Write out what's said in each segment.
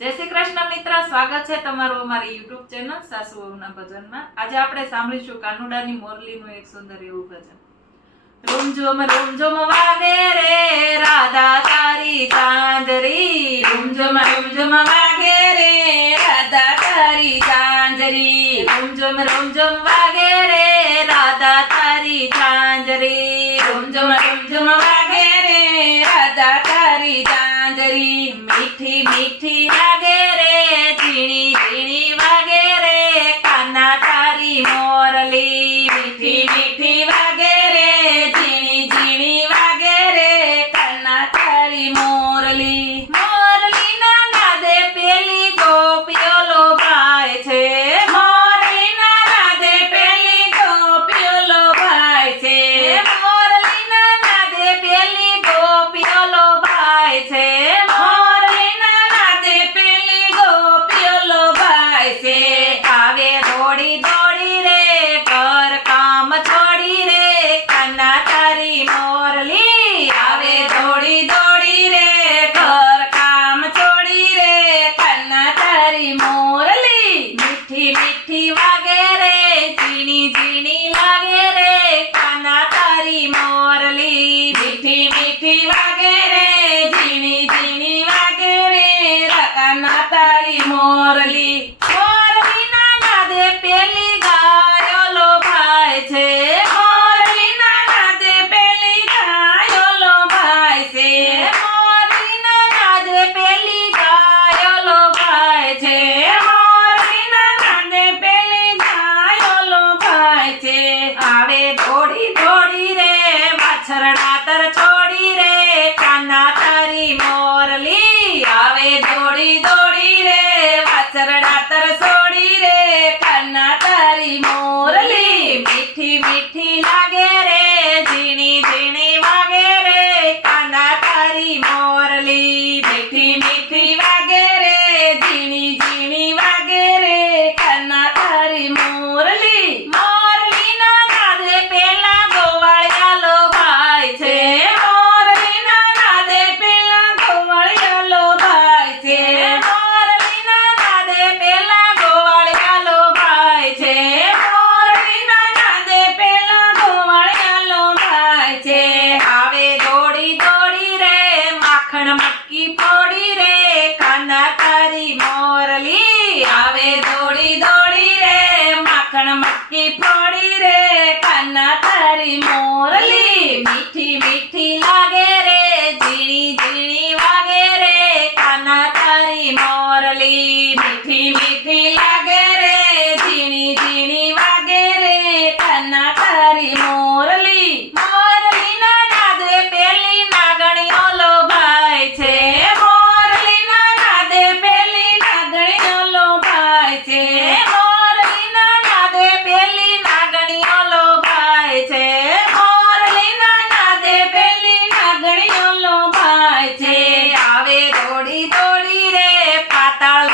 જય શ્રી કૃષ્ણ મિત્ર, સ્વાગત છે તમારું અમારી યુટ્યુબ ચેનલ સાસુ વહુના ભજનમાં। આજે આપણે સાંભળીશું કાનુડાની મોરલીનું એક સુંદર એવું ભજન। રૂમઝુમ રૂમઝુમ વાગે રે રાધા તારી ચાંદરી, રૂમઝુમ રૂમઝુમ વાગે રે રાધા તારી ચાંદરી, રૂમઝુમ રૂમઝુમ વાગે રે રાધા તારી ચાંદરી, રૂમઝુમ રૂમઝુમ વાગે રે રાધા તારી ચાંદરી। મીઠી મીઠી લાગે રે ઝીણી ઝીણી વાગે રે કાના તારી મોરલી, મીઠી મીઠી વાગે રે ઝીણી ઝીણી વાગે રે કાના તારી મોરલી। મોરલીના નાદે પેલી ગોપીઓ લોભાય છે, મોરલીના નાદે પેલી ગોપીઓ લોભાય છે, મોરલીના નાદે પેલી ગોપીઓ લોભાય છે, મોરલીના નાદે પેલી ગોપીઓ લોભાય છે। આવે દોડી દોડી રે ઘર કામ છોડી રે કાના તારી મોરલી, આવે દોડી દોડી રે ઘર કામ છોડી રે કાના તારી મોરલી। મીઠી મીઠી વાગે રે ઝીણી ઝીણી લાગે રે કાના તારી મોરલી, મીઠી મીઠી વાગે રે ઝીણી ઝીણી વાગે રે કાના તારી મોરલી। મોરલીના નાદે પેલી ગાયો લોભાય છે, મોરલીના નાદે પેલી ગાયો લોભાય છે, મોરલીના નાદે પેલી ગાયો લોભાય છે, મોરલીના નાદે પેલી ગાયો લોભાય છે। આવે દોડી દોડી રે વાછરડા તર છોડી રે કાના તારી મોરલી, આવે દોડી દોડી રે વાછરડા તર છોડી રે કાના તારી મોરલી। મીઠી મીઠી લાગે રે ઝીણી ઝીણી વાગે રે કાના તારી મોરલી, મીઠી મીઠી વાગે રે ઝીણી ઝીણી વાગે રે કાના તારી મોરલી। મોરલીના નાદે પેલા ગોવાળિયા લોભાય છે, મોરલીના નાદે પેલા ગોવાળિયા લોભાય છે, મોરલીના નાદે પેલા ગોવાળિયા લોભાય છે, મોરલીના નાદે પેલા ગોવાળિયા લોભાય છે। આવે દોડી દોડી રે માખણ મટકી ફોડી રે કાના તારી મોરલી, આવે દોડી દોડી રે માખણ મટકી ફોડી રે કાના તારી મોરલી। મીઠી મીઠી લાગે રે ઝીણી ઝીણી વાગે રે કાના તારી મોરલી, મીઠી મીઠી લાગે રે ઝીણી ઝીણી વાગે રે કાના તારી મોરલી। મોરલીના નાદે પેલી નાગણીઓ લોભાય છે, મોરલીના નાદે પેલી નાગણીઓ લોભાય છે, મોરલીના નાદે પેલી નાગણીઓ લોભાય છે, મોરલીના નાદે પેલી નાગણીઓ લોભાય છે। આવે દોડી દોડી રે પાતાળ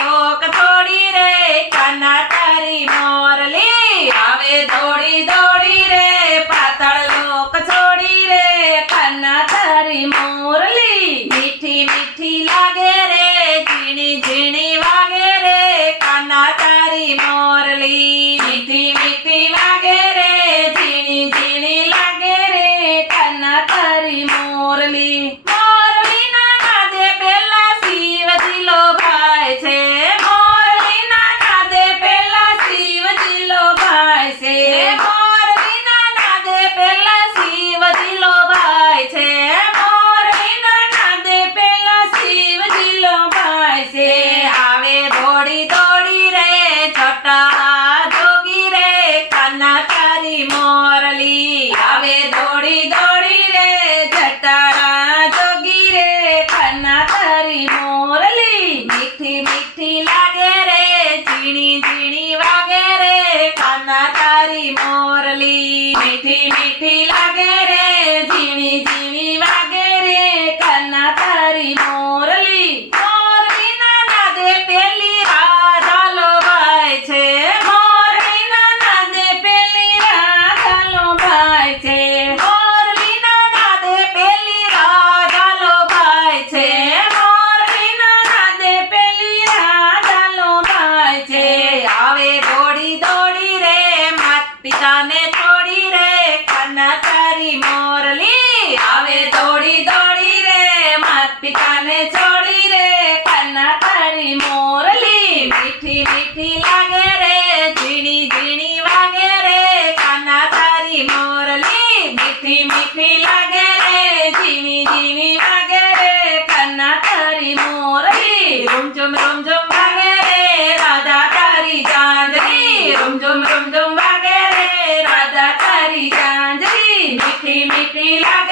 રોમઝમ વાગે રે રાધા તારી ઝાંઝરી રોમઝમ વાગે રે રાધા તારી ઝાંઝરી મીઠી મીઠી લાગે